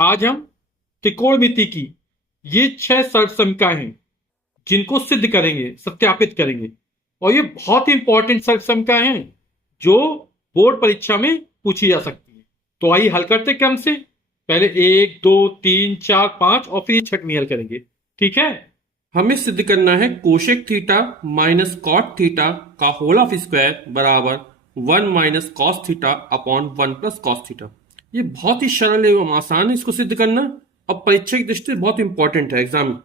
आज हम त्रिकोणमिति की ये 6 सरल समीकरण हैं जिनको सिद्ध करेंगे, सत्यापित करेंगे। और ये बहुत ही इंपॉर्टेंट सरल समीकरण हैं जो बोर्ड परीक्षा में पूछी जा सकती है। तो आइए हल करते क्रम से। पहले 1 2 3 4 5 और फिर ये छठवीं हल करेंगे। ठीक है। हमें सिद्ध करना है cosec theta minus cot theta का होल ऑफ स्क्वायर बराबर 1 minus cos theta upon 1 plus cos theta. ये बहुत ही सरल एवं आसान है इसको सिद्ध करना। अब परीक्षा की दृष्टि से बहुत इंपॉर्टेंट है एग्जाम में।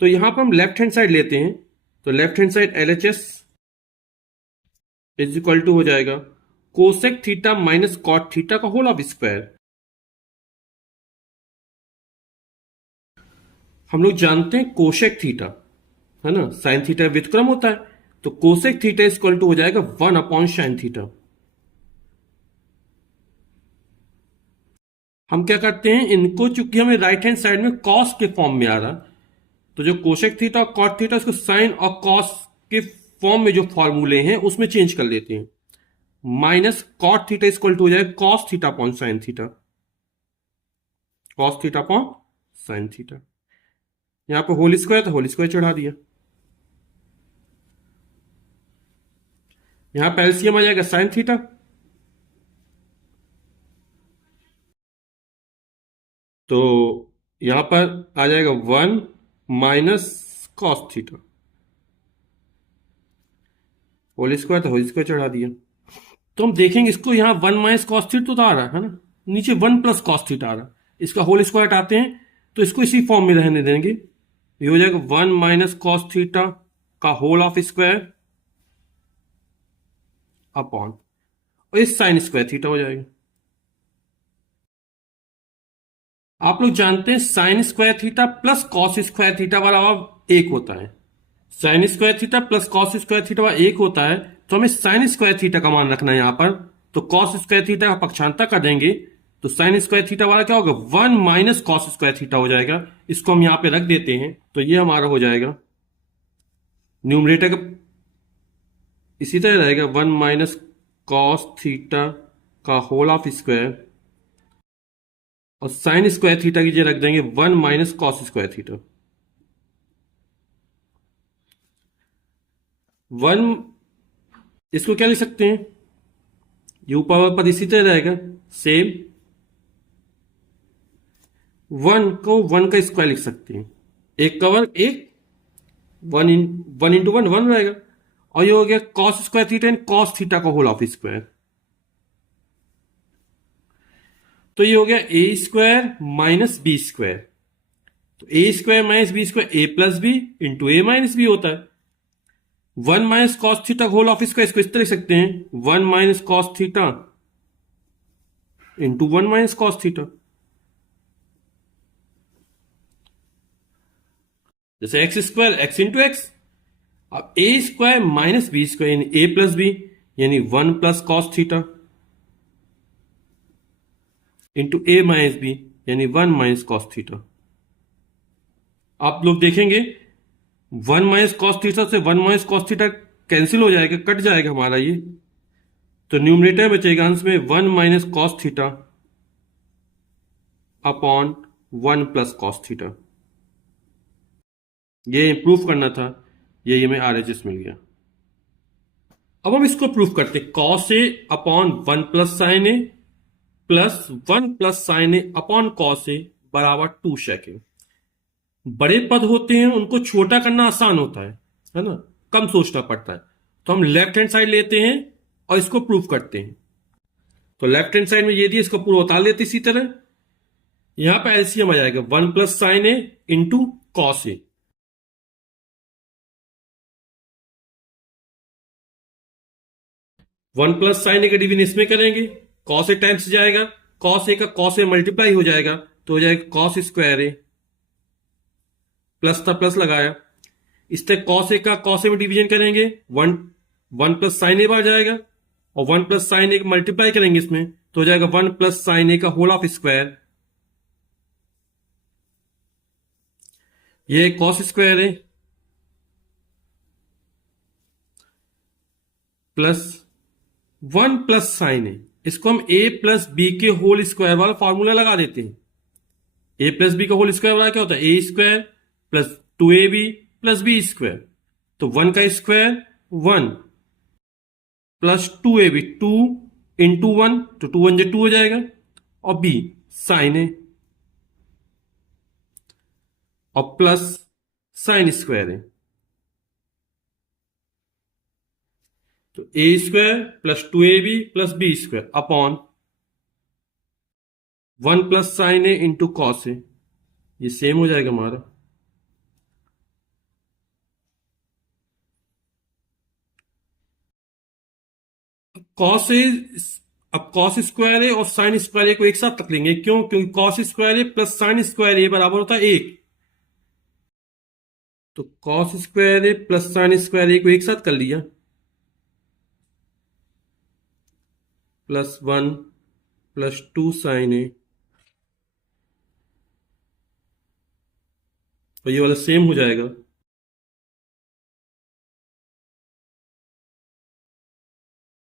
तो यहां पर हम लेफ्ट हैंड साइड लेते हैं। तो left hand side LHS is equal to हो जाएगा cosec theta minus cot theta का होल ऑफ स्क्वायर। हम लोग जानते हैं कोशेक थीटा है ना, साइन थीटा व्युत्क्रम होता है। तो कोसेक थीटा इक्वल टू हो जाएगा 1 अपॉन साइन थीटा। हम क्या करते हैं, इनको चूंकि हमें राइट हैंड साइड में कॉस के फॉर्म में आ रहा, तो जो कोशेक थीटा और कॉट थीटा उसको साइन और कॉस के फॉर्म में जो फॉर्मूले हैं उसमें चेंज कर लेते हैं। Minus cot theta equal to हो जाएगा cos theta upon sine theta. Cos theta upon sine theta. यहां पर होल स्क्वायर था, होल स्क्वायर चढ़ा दिया। यहां पर एलसीएम आ जाएगा साइन थीटा। तो यहां पर आ जाएगा 1 minus cos theta. Whole square था, होल स्क्वायर चढ़ा दिया। तो हम देखेंगे इसको, यहां 1 माइनस कॉस थीटा तो आ रहा है ना, नीचे 1 प्लस कॉस थीटा आ रहा है। इसका होल स्क्वायर आते हैं तो इसको इसी फॉर्म में रहने देंगे। ये हो जाएगा 1 माइनस कॉस थीटा का होल ऑफ स्क्वायर अपॉन, और इस साइन स्क्वायर थीटा हो जाएगा। आप लोग जानते हैं sign square theta plus cos square theta बराबर 1 होता है। Sign square theta plus cos square theta बराबर 1 होता है। तो हमें साइन स्क्वायर थीटा का मान रखना है यहां पर। तो कॉस स्क्वायर थीटा का पक्षांतर कर देंगे तो साइन स्क्वायर थीटा वाला क्या होगा, 1 माइनस कॉस स्क्वायर थीटा हो जाएगा। इसको हम यहां पे रख देते हैं तो ये हमारा हो जाएगा न्यूमरेटर का इसी तरह रहेगा 1 माइनस कॉस थीटा का होल ऑफ स्क्वायर, और साइन स्क्वायर थीटा की जगह रख देंगे 1 माइनस कॉस स्क्वायर थीटा। 1, इसको क्या लिख सकते हैं, यू पावर पर इसी तरह रहेगा सेम। 1 को 1 का स्क्वायर लिख सकते हैं, एक का वर्ग एक, 1 इंटू 1 1 रहेगा। और ये हो गया cos square theta and cos theta का होल ऑफ स्क्वायर। तो ये हो गया A square minus B square. तो A square minus B square A plus B into A minus B होता है। 1 minus cos theta whole of square, इसको इस तरह लिख सकते हैं 1 minus cos theta into 1 minus cos theta. जैसे X square X into X. अब A square minus B square यानी ए प्लस बी यानी 1 plus cos theta into A minus B यानी 1 माइनस कॉस थीटा। आप लोग देखेंगे 1 माइनस कॉस थीटा से 1 minus cos theta cancel हो जाएगा, कट जाएगा हमारा ये। तो न्यूमरेटर बचेगा अंश में 1 minus cos theta upon 1 plus cos theta. ये प्रूफ करना था, ये हमें RHS मिल गया। अब हम इसको प्रूफ करते हैं, cos A upon 1 plus sine A plus 1 plus sine A upon cos A बराबर 2 सेक ए। बड़े पद होते हैं उनको छोटा करना आसान होता है ना, कम सोचना पड़ता है। तो हम लेफ्ट हैंड साइड लेते हैं और इसको प्रूफ करते हैं। तो लेफ्ट हैंड साइड में ये दिया, इसको पूरा उतार लेते इसी तरह। यहां पर एलसीएम आ जाएगा 1 plus sine A into cos A. 1 plus sine A का डिवीजन इसमें करेंगे, कॉस ए टाइम्स जाएगा, कॉस ए का कॉस ए मल्टीप्लाई हो जाएगा तो हो जाएगा कॉस स्क्वायर ए। प्लस था प्लस लगाया, इस तरह कॉस ए का कॉस ए में डिवीजन करेंगे 1 प्लस साइन ए बार जाएगा, और 1 प्लस साइन ए मल्टीप्लाई करेंगे इसमें तो हो जाएगा 1 प्लस साइन ए का होल ऑफ स्क्वायर। ये कॉस स्क्वायर है प्लस 1 प्लस साइन ए, इसको हम ए प्लस बी के होल स्क्वायर वाला फॉर्मूला लगा देते हैं। ए प्लस बी का होल स्क्वायर बराबर क्या होता है, A square plus 2ab plus B square. तो 1 का स्क्वायर 1 प्लस 2ab 2 इंटू 1, तो 2 1 2 हो जाएगा, और बी साइन ए, और प्लस साइन स्क्वायर है, तो A square plus 2ab plus B square upon 1 plus sine A into cos A, ये सेम हो जाएगा हमारा। कॉस ए, अब कॉस स्क्वायर ए और साइन स्क्वायर ए को एक साथ रख लेंगे, क्यों, क्योंकि cos square A plus sine square ए बराबर होता है 1। तो cos square A plus sine square ए को एक साथ कर लिया, प्लस 1 प्लस 2 साइन ए, और ये वाला सेम हो जाएगा।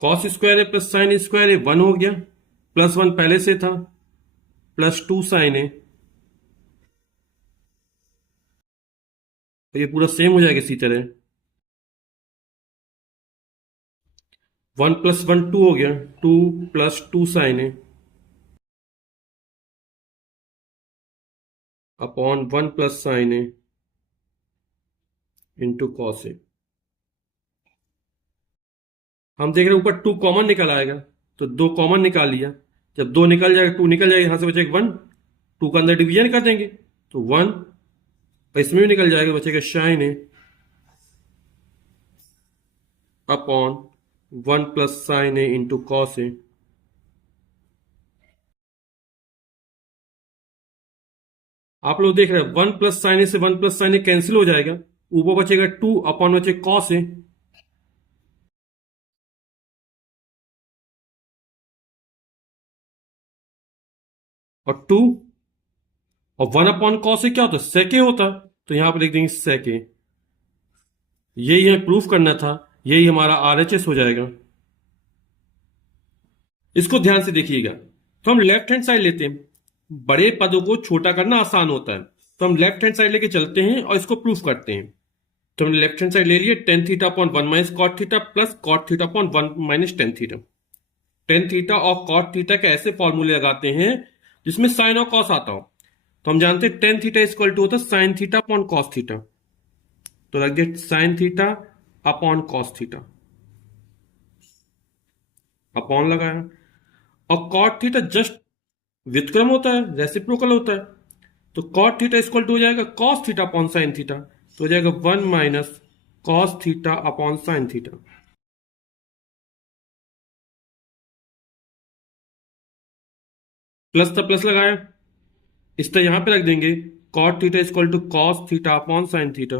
Cos square A plus sine square ए 1 हो गया, प्लस 1 पहले से था, प्लस 2 साइन ए, तो ये पूरा सेम हो जाएगा इसी तरह। 1 प्लस 1 2 हो गया, 2 plus 2 sign A upon 1 plus sine A into cos ए। हम देख रहे हैं ऊपर 2 कॉमन निकल आएगा, तो 2 कॉमन निकाल लिया, जब 2 निकल जाएगा 2 निकल जाएगा, यहां से बचेगा 1, 2 का अंदर डिवीजन कर देंगे तो 1, इसमें भी निकल जाएगा, बचेगा sign A upon 1 plus sine A into cos ए। आप लोग देख रहे हैं 1 प्लस साइन ए से 1 प्लस साइन ए कैंसिल हो जाएगा, ऊपर बचेगा 2 अपॉन बचे कॉस ए, और 2 और 1 अपॉन कॉस ए क्या होता है, सेके होता, तो यहां पर लिख देंगे सेके। यही हमें प्रूफ करना था, यही हमारा आरएचएस हो जाएगा। इसको ध्यान से देखिएगा, तो हम लेफ्ट हैंड साइड लेते हैं, बड़े पदों को छोटा करना आसान होता है, तो हम लेफ्ट हैंड साइड लेके चलते हैं और इसको प्रूफ करते हैं। तो हमने लेफ्ट हैंड साइड ले लिया, tan theta upon 1 minus cot theta plus cot theta upon 1 minus tan theta. Tan theta और कॉट थीटा के ऐसे फॉर्मूले लगाते हैं जिसमें साइन और कॉस आता हो, तो हम जानते हैं टेन थीटा इक्वल टू होता है sign theta upon cos theta, तो रख दिया sign theta upon cos theta, upon लगाया, और कॉट थीटा जस्ट व्युत्क्रम होता है, रेसिप्रोकल होता है, तो कॉट थीटा इक्वल टू हो जाएगा cos theta upon sine theta, तो हो जाएगा 1 minus cos theta upon sine theta. Plus था प्लस लगाया, इस तरह यहां पे रख देंगे cot theta equal to cos theta upon sine theta,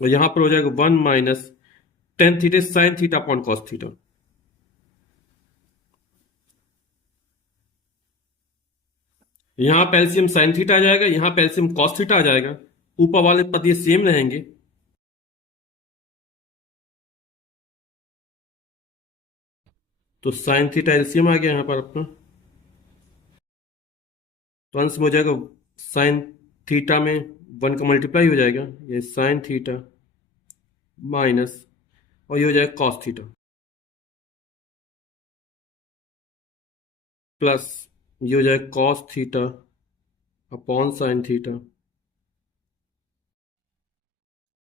और यहां पर हो जाएगा 1 minus tan theta sine theta upon cos theta. यहां पे एलसीएम साइन थीटा आ जाएगा, यहां पे एलसीएम कॉस थीटा आ जाएगा, ऊपर वाले पद ये सेम रहेंगे, तो साइन थीटा एलसीएम आ गया यहां पर अपना, तो अंश में हो जाएगा साइन थीटा में 1 का मल्टीप्लाई हो जाएगा, ये साइन थीटा माइनस, और ये हो जाएगा कॉस थीटा, प्लस ये हो जाएगा cos theta upon sine theta.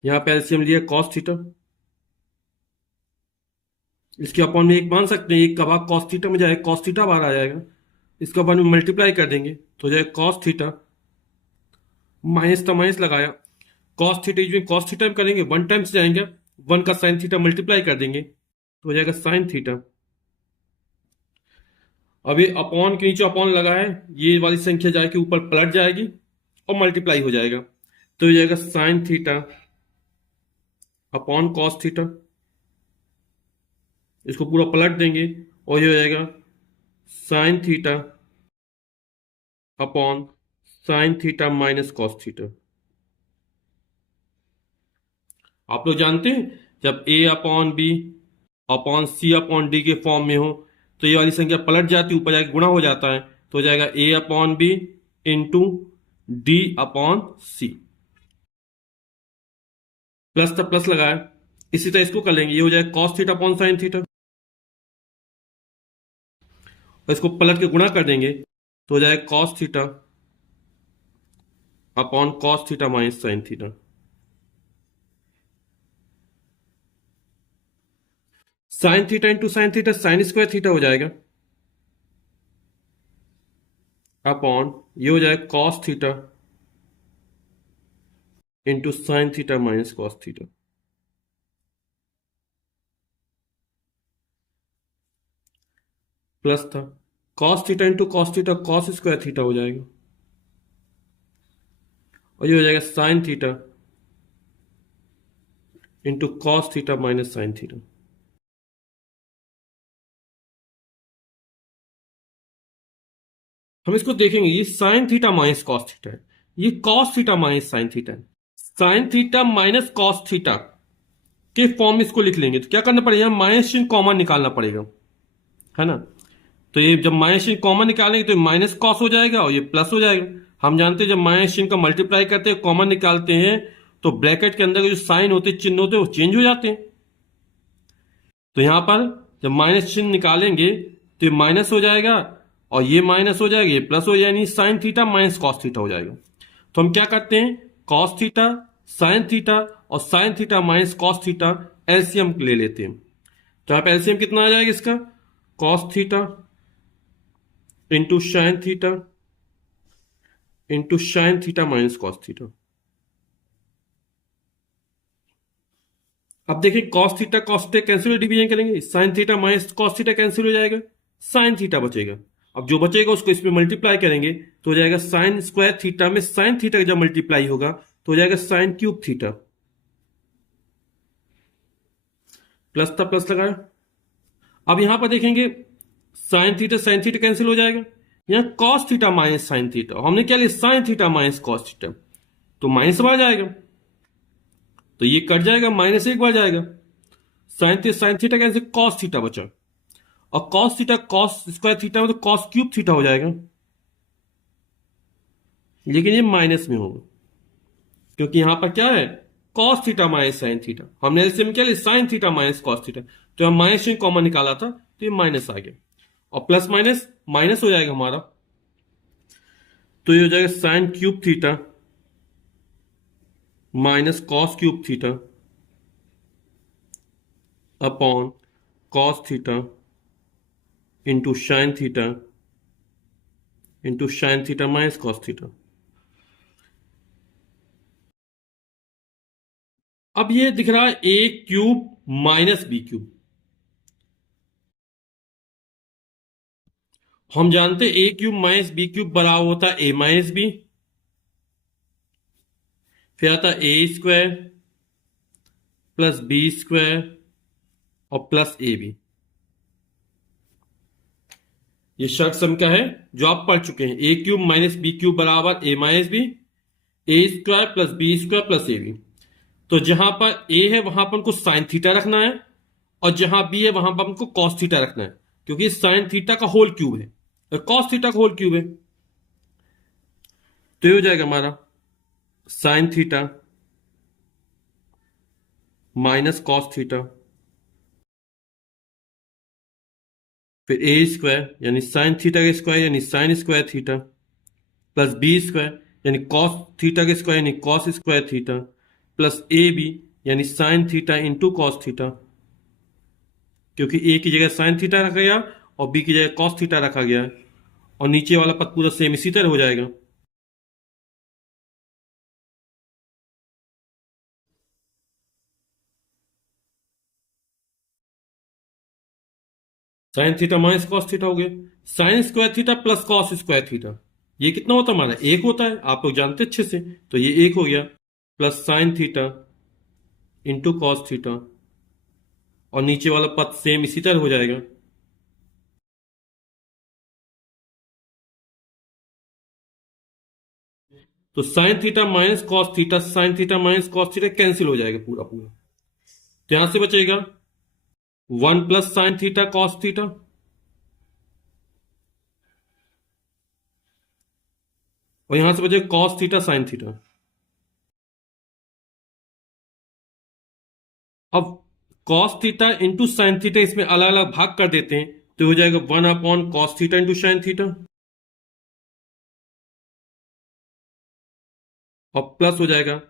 यहां पे एलसीएम लिया कॉस थीटा, इसके अपॉन में एक मान सकते हैं, एक का भाग कॉस थीटा में जाएगा, कॉस थीटा बाहर आ जाएगा, इसका अपन में मल्टीप्लाई कर देंगे तो हो जाएगा कॉस थीटा, माइनस का माइनस लगाया, कॉस थीटा में कॉस थीटा में करेंगे 1 टाइम से जाएंगे, 1 का साइन थीटा मल्टीप्लाई कर देंगे तो हो जाएगा साइन थीटा। अब ये अपॉन के नीचे अपॉन लगा है, ये वाली संख्या जाके ऊपर पलट जाएगी और मल्टीप्लाई हो जाएगा, तो हो जाएगा sine theta upon cos theta, इसको पूरा पलट देंगे और ये हो जाएगा sine theta upon sine theta minus cos theta. आप लोग जानते हैं जब ए अपॉन बी अपॉन सी अपॉन डी के फॉर्म में हो तो ये वाली संख्या पलट जाती है, ऊपर जाके गुणा हो जाता है, तो हो जाएगा a upon B into D upon C. Plus था प्लस लगाया, इसी तरह इसको कर लेंगे, ये हो जाएगा cos theta upon sine theta, और इसको पलट के गुणा कर देंगे तो हो जाएगा cos theta upon cos theta minus sine theta. Sine theta into sine theta sine square theta हो जाएगा, अपॉन ये हो जाएगा cos theta into sine theta minus cos theta. Plus था cos theta into cos theta cos square theta हो जाएगा, और ये हो जाएगा sine theta into cos theta minus sine theta. हम इसको देखेंगे, ये sine theta minus cos theta है, ये cos theta minus sine theta है। Sign theta minus cos theta के फॉर्म में इसको लिख लेंगे तो क्या करना पड़ेगा, माइनस चिन्ह कॉमन निकालना पड़ेगा, है ना। तो ये जब माइनस चिन्ह कॉमन निकालेंगे तो माइनस कॉस हो जाएगा और ये प्लस हो जाएगा। हम जानते हैं जब माइनस चिन्ह का मल्टीप्लाई करते हैं, कॉमन निकालते हैं, तो ब्रैकेट के अंदर के जो साइन होते हैं, चिन्ह होते हैं, वो चेंज हो जाते हैं। तो यहां पर जब माइनस चिन्ह निकालेंगे तो ये माइनस हो जाएगा और ये माइनस हो जाएगा, ये प्लस हो जाएगा, यानी sine theta minus cos theta हो जाएगा। तो हम क्या करते हैं, कॉस थीटा साइन थीटा और sign theta minus cos theta LCM ले लेते हैं। तो आप एलसीएम कितना आ जाएगा इसका, cos theta into sine theta into sine theta minus cos theta. अब देखिए कॉस थीटा कैंसिल डिवीजन करेंगे, sign theta minus cos theta cancel हो जाएगा, साइन थीटा बचेगा। अब जो बचेगा उसको इसमें मल्टीप्लाई करेंगे तो हो जाएगा साइन स्क्वायर थीटा में साइन थीटा जब मल्टीप्लाई होगा तो हो जाएगा साइन क्यूब थीटा। प्लस था प्लस लगाया। अब यहां पर देखेंगे साइन थीटा कैंसिल हो जाएगा, यहां cos theta minus sine theta, हमने क्या लिया sign theta minus cos theta, तो माइनस बार जाएगा तो ये कट जाएगा, माइनस एक बार जाएगा, sine theta cancel, cos theta बचा, और cos theta cos square theta में तो कॉस क्यूब थीटा हो जाएगा, लेकिन ये माइनस में होगा क्योंकि यहां पर क्या है cos theta minus sine theta, हमने एलसीएम क्या लिया sign theta minus cos theta, तो हम माइनस चिन्ह कॉमन निकाला था तो ये माइनस आ गया, और प्लस माइनस माइनस हो जाएगा हमारा, तो ये हो जाएगा sine cube theta minus cos cube theta upon cos theta into sine theta minus cos theta. अब ये दिख रहा है ए क्यूब माइनस बी क्यूब, हम जानते हैं A cube minus B cube बराबर होता है ए माइनस बी, फिर आता है A square plus B square और प्लस ए बी। ये शर्त सम क्या है जो आप पढ़ चुके हैं, A cube minus B cube बराबर A minus B, A square plus B square plus A B. तो जहां पर ए है वहां पर हमको साइन थीटा रखना है, और जहां बी है वहां पर हमको कॉस थीटा रखना है, क्योंकि साइन थीटा का होल क्यूब है और कॉस थीटा का होल क्यूब है। तो ये हो जाएगा हमारा sine theta minus cos theta, फिर ए स्क्वायर यानी साइन थीटा का स्क्वायर यानी sine square theta, plus B square यानी कॉस थीटा का स्क्वायर यानी cos square theta, plus A B यानी sine theta into cos theta, क्योंकि ए की जगह साइन थीटा रखा गया और बी की जगह कॉस थीटा रखा गया है, और नीचे वाला पद पूरा सेम इसी तरह हो जाएगा। Sine theta minus cos theta हो गया, sign square theta plus cos square theta, ये कितना होता है हमारा एक होता है, आप लोग जानते अच्छे से, तो ये एक हो गया, plus sign theta into cos theta, और नीचे वाला पद सेम इसी तरह हो जाएगा। तो sign theta minus cos theta sine theta minus cos theta cancel हो जाएगा पूरा पूरा, तो यहां से बचेगा 1 plus sign theta cos theta और यहां से बचेगा कॉस थीटा साइन थीटा। अब cos theta into sine theta इसमें अलग अलग भाग कर देते हैं, तो हो जाएगा 1/cos theta into sine theta, और प्लस हो जाएगा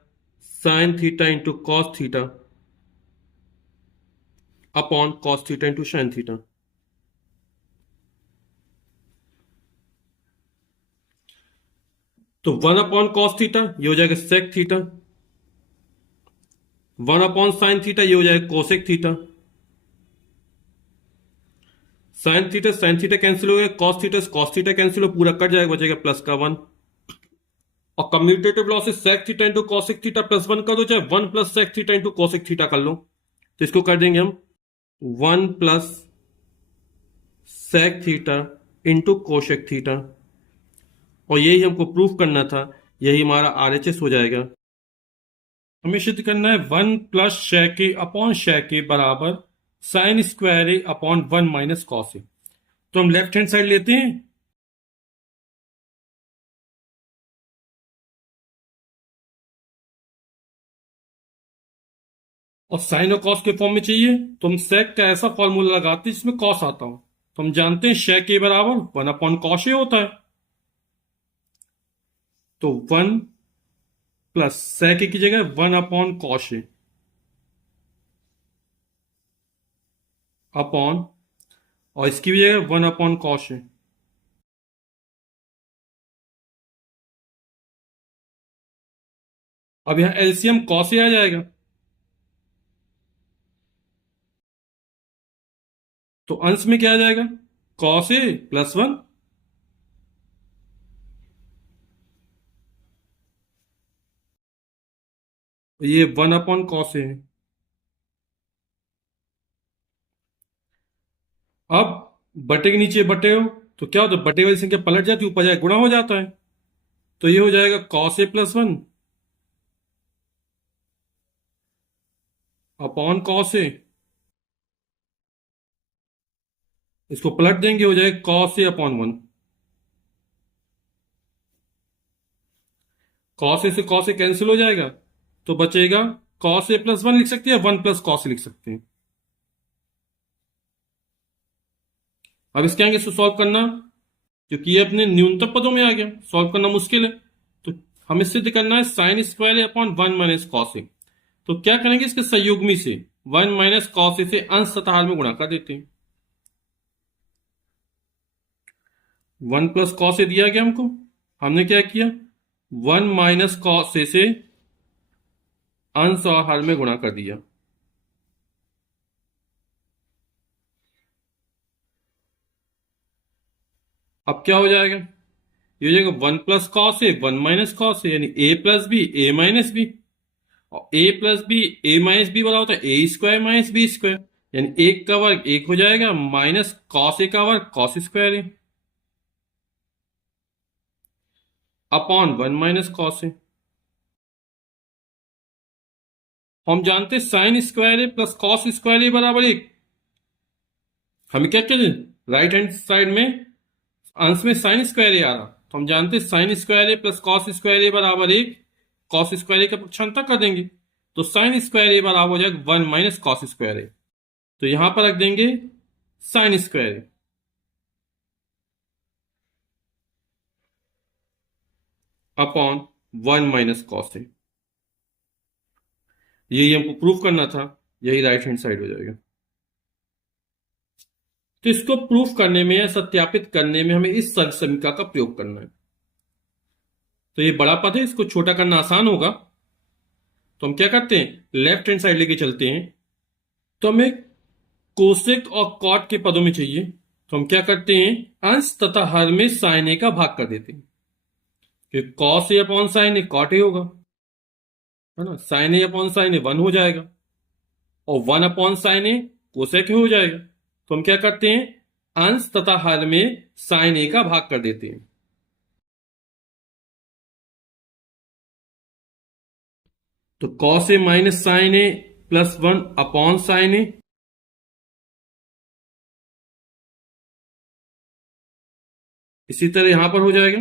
sine theta into cos theta upon cos theta into sine theta. तो 1/cos थीटा ये हो जाएगा सेक थीटा, 1/sin थीटा ये हो जाएगा cosec theta, sine theta cancel हो गया, कॉस थीटा कैंसिल हो, पूरा कट जाएगा, बचेगा प्लस का 1। और commutative laws sec theta into cosec theta plus 1 कर दो, चाहे 1 plus sec theta into cosec theta कर लो, तो इसको कर देंगे हम 1 plus sec theta into cosec theta, और यही हमको प्रूफ करना था, यही हमारा आरएचएस हो जाएगा। हमें सिद्ध करना है 1 प्लस शेक ए अपॉन शेक ए बराबर sine square A upon 1 minus cos A. तो हम लेफ्ट हैंड साइड लेते हैं, और साइन और कॉस के फॉर्म में चाहिए, तो हम सेक का ऐसा फॉर्मूला लगाते हैं जिसमें कॉस आता हो। तो हम जानते हैं शेक ए बराबर 1 अपॉन कॉस ए होता है, तो 1 प्लस सेक ए की जगह 1 अपॉन कॉस ए अपॉन, और इसकी भी जगह 1 अपॉन कॉस ए। अब यहां एलसीएम कॉस ए आ जाएगा, तो अंश में क्या आ जाएगा, कॉस ए प्लस 1, ये 1 अपॉन कॉस ए है। अब बटे के नीचे बटे हो तो क्या होता है, बटे वाली संख्या पलट जाती है, ऊपर जाए गुणा हो जाता है, तो ये हो जाएगा cos A plus 1 upon cos A, इसको पलट देंगे हो जाएगा cos A upon 1। Cos A से कॉस ए कैंसिल हो जाएगा, तो बचेगा कॉस ए प्लस 1 लिख सकते हैं, 1 प्लस कॉस ए लिख सकते हैं। अब इसके आगे इसको सॉल्व करना, क्योंकि ये अपने न्यूनतम पदों में आ गया, सॉल्व करना मुश्किल है, तो हमें सिद्ध करना है sine square A upon 1 minus cos A. तो क्या करेंगे, इसके संयुग्मी से 1 माइनस कॉस ए से अंश तथा हर में गुणा कर देते हैं। 1 प्लस कॉस ए दिया गया हमको, हमने क्या किया, 1 माइनस कॉस ए से अंश और हर में गुणा कर दिया। अब क्या हो जाएगा, ये हो जाएगा 1 plus cos A 1 minus cos A, यानी ए प्लस बी ए माइनस बी, और ए प्लस बी ए माइनस बी बराबर होता है A square minus B square, यानी एक का वर्ग एक हो जाएगा माइनस कॉस ए का वर्ग cos square A upon 1 minus cos A. हम जानते हैं sine square A plus cos square ए बराबर 1। हमें क्या करें, राइट हैंड साइड में अंश में साइन स्क्वायर ए आ रहा, तो हम जानते हैं sine square A plus cos square ए बराबर 1, कॉस स्क्वायर ए का पक्षांतर कर देंगे, तो साइन स्क्वायर ए बराबर हो जाएगा 1 माइनस कॉस स्क्वायर ए, तो यहां पर रख देंगे sine square A upon 1 minus cos A. यही हमको प्रूफ करना था, यही राइट हैंड साइड हो जाएगा। तो इसको प्रूफ करने में या सत्यापित करने में हमें इस सर्ग समीकरण का प्रयोग करना है। तो ये बड़ा पद है, इसको छोटा करना आसान होगा, तो हम क्या करते हैं, लेफ्ट हैंड साइड लेके चलते हैं। तो हमें कोसेक और कॉट के पदों में चाहिए, तो हम क्या करते हैं, अंश तथा हर में साइन ए का भाग कर देते हैं, कि cos A upon sine A cot A होगा, है ना, sine A upon sine A 1 हो जाएगा, और 1 upon sine A cosec A हो जाएगा। तो हम क्या करते हैं, अंश तथा हर में साइन ए का भाग कर देते हैं। तो कॉस ए माइनस साइन ए प्लस 1 अपॉन साइन ए, इसी तरह यहां पर हो जाएगा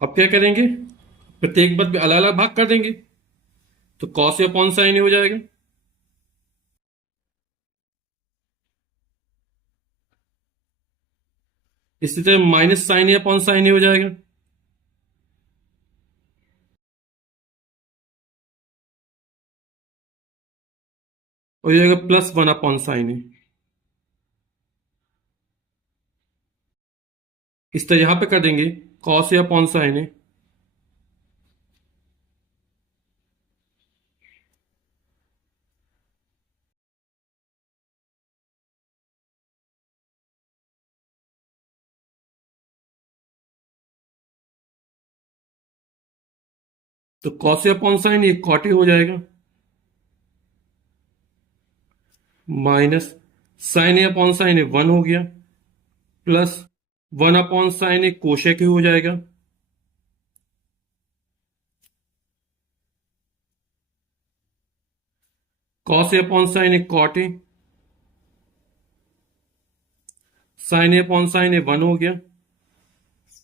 अब क्या करेंगे, प्रत्येक पद में अलग अलग भाग कर देंगे, तो cos A upon sine A हो जाएगा। इसी तरह minus sine A upon sine A हो जाएगा। हो जाएगा plus one upon sine A. इस तरह यहां पे कर देंगे cos A upon sine A. तो cos A upon sine A cot A हो जाएगा, minus sine A upon sine A one हो गया, plus one upon sine A cosec A हो जाएगा। Cos A upon sine A cot A, sine A upon sine A one हो गया,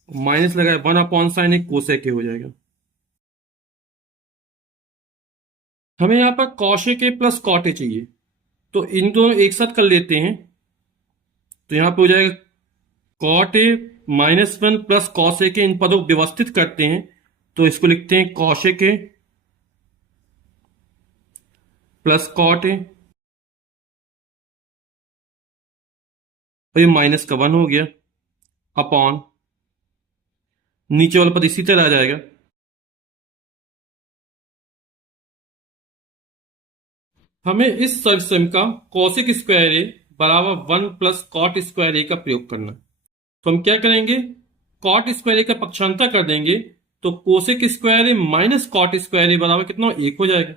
minus लगाया one upon sine A cosec A हो जाएगा। हमें यहां पर cosec A plus cot A चाहिए, तो इन दोनों एक साथ कर लेते हैं। तो यहां पे हो जाएगा cot A minus one plus cos A के, इन पदों को व्यवस्थित करते हैं तो इसको लिखते हैं cosec A plus cot A, और ये माइनस का वन हो गया, अपॉन नीचे वाला पद इसी तरह आ जाएगा। हमें इस सर्वसम का कॉसेक स्क्वायर ए बराबर वन प्लस कॉट स्क्वायर ए का प्रयोग करना है। तो हम क्या करेंगे, कॉट स्क्वायर ए का पक्षांतर कर देंगे, तो कोसेक स्क्वायर ए माइनस कॉट स्क्वायर ए बराबर कितना, एक हो जाएगा।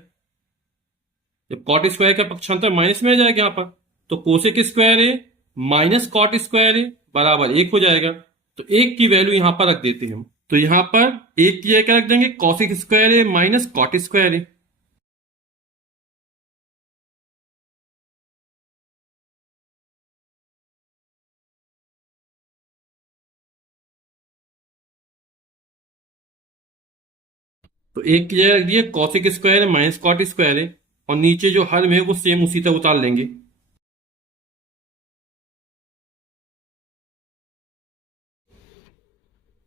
जब कॉट स्क्वायर का पक्षांतर माइनस में आ जाएगा यहां पर, तो कोसेक स्क्वायर ए माइनस कॉट स्क्वायर ए बराबर एक हो जाएगा। तो एक की वैल्यू यहां पर रख देते हैं हम, तो यहां पर एक की जगह रख देंगे कॉसेक स्क्वायर ए माइनस कॉट स्क्वायर ए। तो एक की जगह रख दिए कॉसेक स्क्वायर है माइनस कॉट स्क्वायर है, और नीचे जो हर में है वो सेम उसी तरह उतार लेंगे।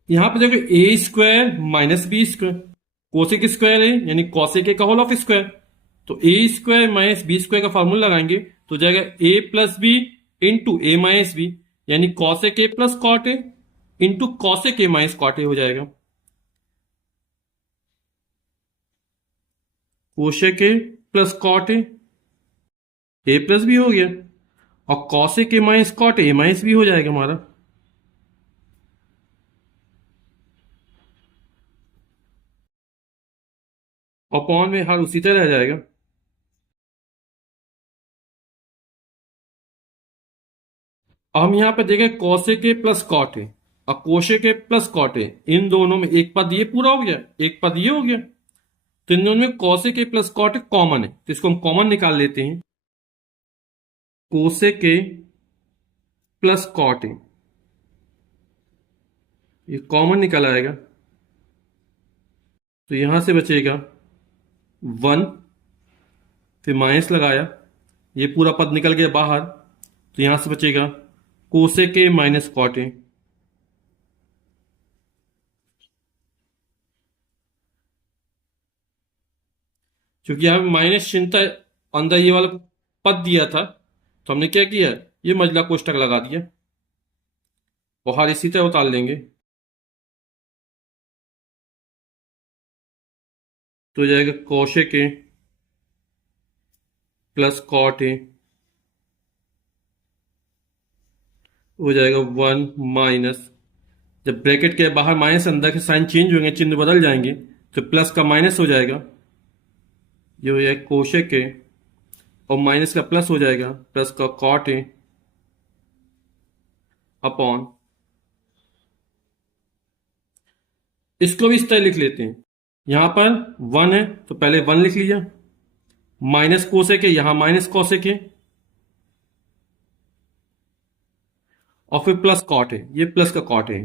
यहां पे देखो A square minus B square, cosec square है यानी कॉसेक ए का होल ऑफ स्क्वायर, तो A square minus B square का फॉर्मूला लगाएंगे तो जाएगा A plus B into A minus B, यानी cosec A plus cot A into cosec A minus cot A हो जाएगा। Cosec A plus cot A plus B हो गया, और cosec A minus cot A minus B हो जाएगा हमारा। Upon में हर उसी तरह रह जाएगा। अब हम यहां पे देखें cosec A plus cot A और cosec A plus cot A, इन दोनों में एक पद ये पूरा हो गया, एक पद ये हो गया, तो इन दोनों में cosec A plus cot A common है, तो इसको हम कॉमन निकाल लेते हैं। Cosec A plus cot A, ये कॉमन निकल आएगा, तो यहां से बचेगा वन, फिर माइनस लगाया, ये पूरा पद निकल गया बाहर, तो यहां से बचेगा cosec A minus cot A. क्योंकि यहां माइनस चिन्ह था, अंदर ये वाला पद दिया था, तो हमने क्या किया, ये मजला कोष्टक लगा दिया, बाहर इसी तरह उतार लेंगे, तो हो जाएगा cosec A plus cot A, हो जाएगा वन माइनस, जब ब्रैकेट के बाहर माइनस अंदर के साइन चेंज होंगे, चिन्ह बदल जाएंगे, तो प्लस का माइनस हो जाएगा, ये हो जाएगा कोशेक ए, और माइनस का प्लस हो जाएगा, प्लस का कॉट ए अपॉन, इसको भी इस तरह लिख लेते हैं। यहां पर वन है तो पहले वन लिख लिया, माइनस कोसेक है, यहां माइनस कोसेक है, और फिर प्लस कॉट है, ये प्लस का कॉट है।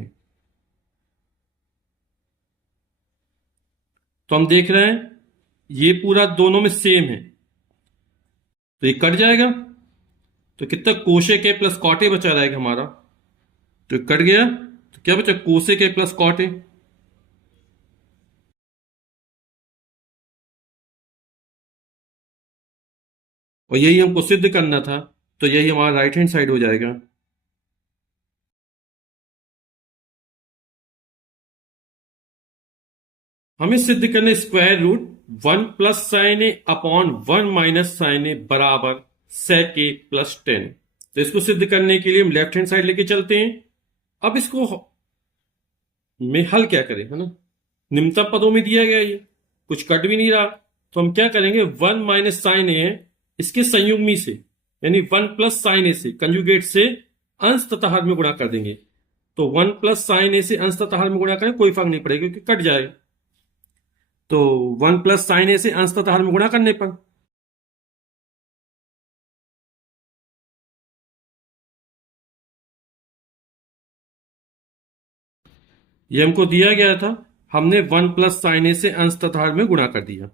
तो हम देख रहे हैं ये पूरा दोनों में सेम है, तो ये कट जाएगा। तो कितना cosec A plus cot A बचा रहेगा हमारा, तो ये कट गया। तो क्या बचा, cosec A plus cot A. और यही हमको सिद्ध करना था, तो यही हमारा राइट हैंड साइड हो जाएगा। हमें सिद्ध करना square root 1 + sin a upon 1 - sin a बराबर sec a + 10। तो इसको सिद्ध करने के लिए हम लेफ्ट हैंड साइड लेके चलते हैं। अब इसको में हल क्या करें, है ना, निम्नतम पदों में दिया गया, ये कुछ कट भी नहीं रहा। तो हम क्या करेंगे, 1 - sin a है, इसके संयुग्मी से यानी 1 + sin a से कंजुगेट से अंश तथा हर में गुणा कर देंगे। तो 1 + sin a से अंश तथा हर में गुणा करें, कोई फर्क नहीं पड़ेगा क्योंकि कट जाएगा। तो 1 + sin a से अंश तथा हर में गुणा करने पर ये हमको दिया गया था, हमने 1 + sin a से अंश तथा हर में गुणा कर दिया।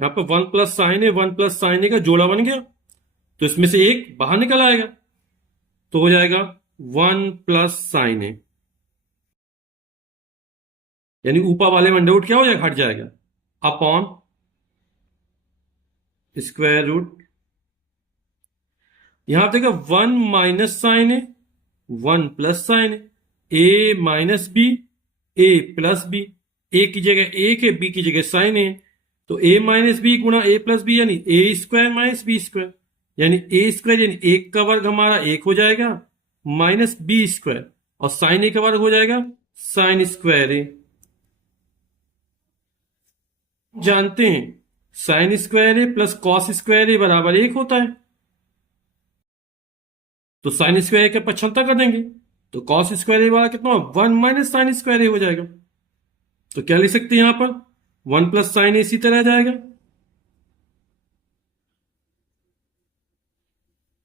यहां पर 1 + sin a 1 + sin a का जोड़ा बन गया, तो इसमें से एक बाहर निकल आएगा, तो हो जाएगा 1 + sin a, यानी ऊपर वाले में अंडर रूट क्या हो जाएगा, हट जाएगा, अपॉन स्क्वायर रूट। यहां देखो 1 - sin a 1 + sin a - b a + b, a की जगह 1 है, b की जगह sin a, तो a - b गुणा a + b यानी a² - b², यानी a² यानी 1 का वर्ग हमारा 1 हो जाएगा माइनस b², और sin a का वर्ग हो जाएगा sin²a। जानते हैं sin² प्लस cos² बराबर 1 होता है, तो sin² के पक्षांतर कर देंगे, तो cos² वाला कितना, 1 - sin² हो जाएगा। तो क्या लिख सकते हैं यहां पर, 1 + sin a इसी तरह जाएगा,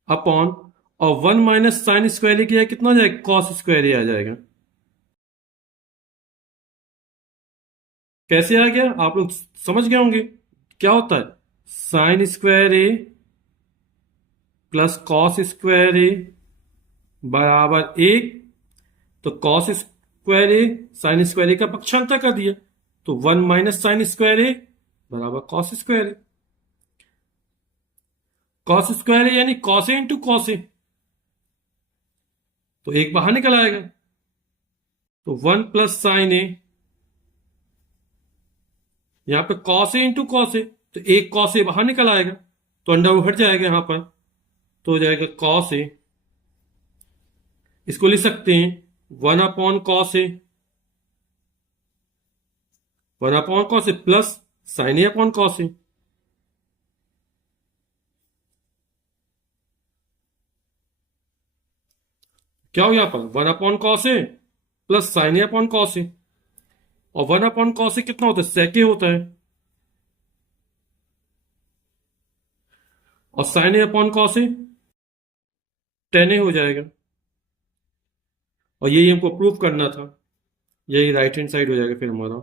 अपॉन, और 1 - sin² की कितना हो जाएगा, cos² आ जाएगा। कैसे आ गया, आप लोग समझ गए होंगे क्या होता है, sin² प्लस cos² बराबर 1। तो cos² sin² का पक्षांतर कर दिया, तो 1 - sin² बराबर cos²। cos² यानी cos a × cos a, तो एक बाहर निकल आएगा, तो 1 + sin a, यहां पे cos a × cos a, तो एक cos a बाहर निकल आएगा, तो अंडर हट जाएगा यहां पर, तो हो जाएगा cos a। इसको लिख सकते हैं 1/cos a, 1/cos a plus sin a/cos a। क्या हो यहां पर, 1/cos a plus sin a/cos a, और 1/cos a कितना होता है, sec a होता है, और sin a/cos a tan a हो जाएगा। और यही हमको प्रूफ करना था, यही राइट हैंड साइड हो जाएगा फिर हमारा।